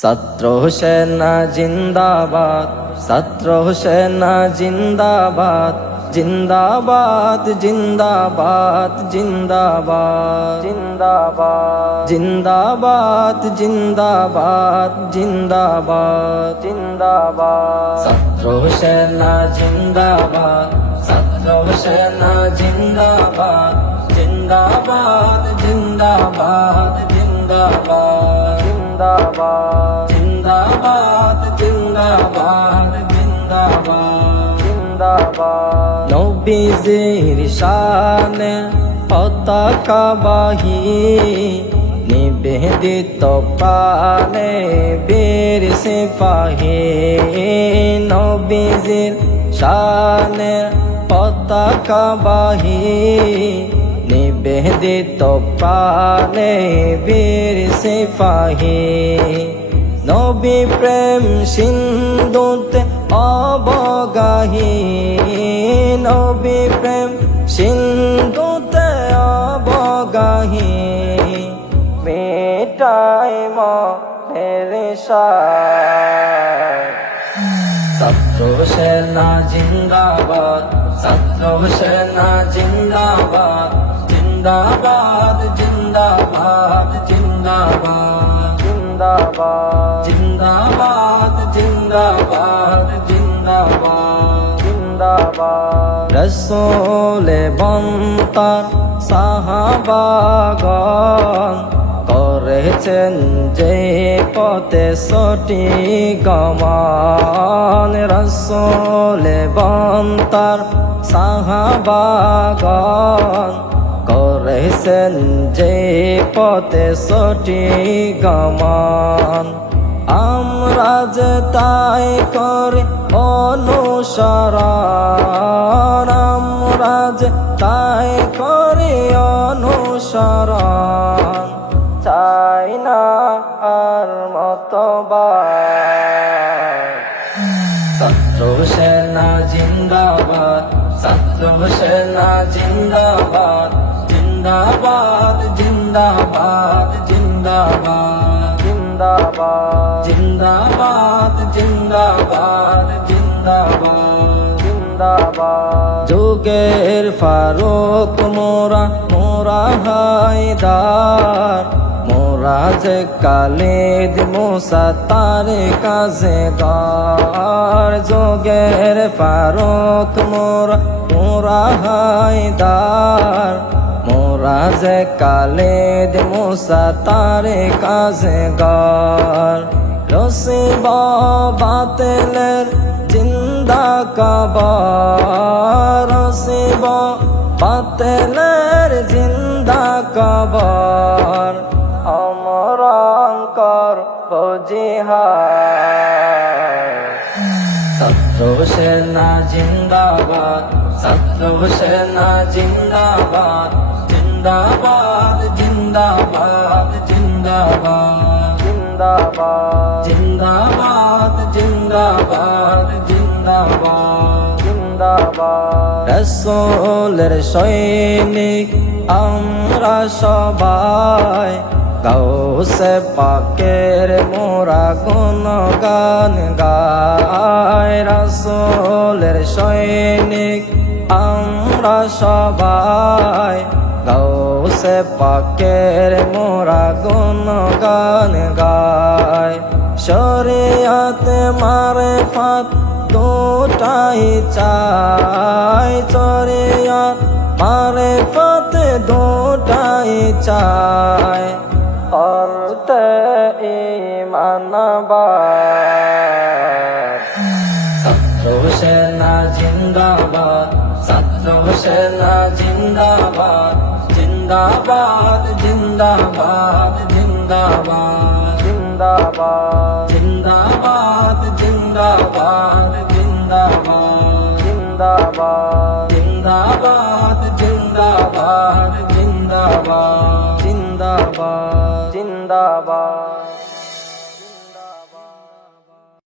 ছাত্র সেনা জিন্দাবাদ, ছাত্র সেনা জিন্দাবাদ, জিন্দাবাদ জিন্দাবাদ জিন্দাবাদ জিন্দাবাদ জিন্দাবাদ জিন্দাবাদ জিন্দাবাদ জিন্দাবাদ। ছাত্র সেনা জিন্দাবাদ, ছাত্র সেনা জিন্দাবাদ, জিন্দাবাদ জিন্দাবাদ জিন্দাবাদ জিন্দাবাদ জিন্দাবাদ জিন্দাবাদ জিন্দাবাদ জিন্দাবাদ। নবীজির শানে পতাকাবাহী নিবেদিত প্রাণে বীর সিপাহী। নবীজির শানে পতাকাবাহী নিবেদিত প্রাণে বীর সিপাহী। নবী প্রেম সিন্ধুতে অবগাহী, নবী প্রেম সিন্ধুতে অবগাহী। মেটাই মনের সায়। ছাত্র সেনা জিন্দাবাদ, ছাত্র সেনা জিন্দাবাদ, জিন্দাবাদ জিন্দাবাদ জিন্দাবাদ জিন্দাবাদ জিন্দাবাদ জিন্দাবাদ জিন্দাবাদ জিন্দাবাদ। রসূলে বন্তার সাহাবাগণ করেছেন যে পথে সঠিক গমন। রসূলে বন্তার সাহাবাগণ করেছেন যে পথে সঠিক গমন। আমরা যে তাই করে অনুসরণ, আমরা যে তাই করি অনুসরণ। চাই না আর মতবাদ। ছাত্র সেনা জিন্দাবাদ, ছাত্র সেনা জিন্দাবাদ, জিন্দাবাদ জিন্দাবাদ জিন্দাবাদ জিন্দাবাদ জিন্দাবাদ জিন্দাবাদ জিন্দাবাদ জিন্দাবাদ। যুগের ফারুক মোরা, মোরা হায়দার, মোরা যে খালিদ মুসা তার কাজে গার। যুগের ফারুক মোরা, মোরা হায়দার, মোরা যে খালিদ মুসা তার কাজে গার। রসিব বাতিলের জিন্দা কবর, রসিব বাতিলের জিন্দা কবর। অমরাঙ্কর জিহাদ। ছাত্র সেনা জিন্দাবাদ, ছাত্র সেনা জিন্দাবাদ, জিন্দাবাদ জিন্দাবাদ জিন্দাবাদ জিন্দাবাদ জিন্দাবাদ জিন্দাবাদ জিন্দাবাদ জিন্দাবাদ। রসূলের সৈনিক আমরা সবাই, গাউসে পাকের মোরা গুণগান গায়। রসূলের সৈনিক আমরা সবাই, গাউসে পাকের মোরা গুণগান গায়। শরিয়ত মারিফাত দুটাই চাই, শরিয়ত মারিফাত দুটাই চাই। করতে ঈমানবাদ। ছাত্র সেনা জিন্দাবাদ, ছাত্র সেনা জিন্দাবাদ, জিন্দাবাদ জিন্দাবাদ জিন্দাবাদ জিন্দাবাদ জিন্দাবাদ জিন্দাবাদ জিন্দাবাদ জিন্দাবাদ জিন্দাবাদ জিন্দাবাদ জিন্দাবাদ জিন্দাবাদ জিন্দাবাদ।